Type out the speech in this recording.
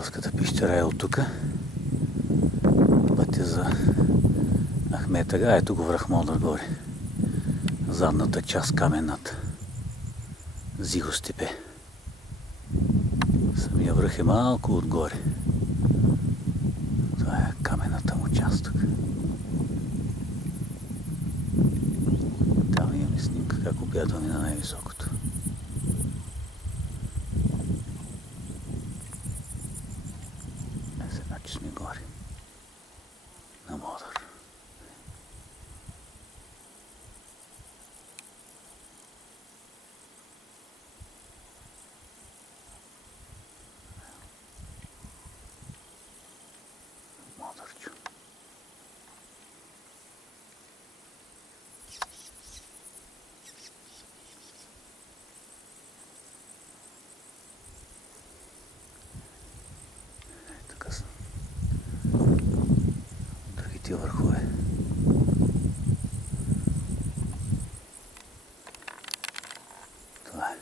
Българската пещера е от тук. Пътя за Ахмед ага. Ето го връх Модър горе. Задната част каменната. Зиго степе. Самия връх е малко отгоре. Това е каменната му част тук. Там имаме снимка как обядваме на най-високото. Сега, че сме горе. На Модър. Модърчо. Така са другите върхове. Това е.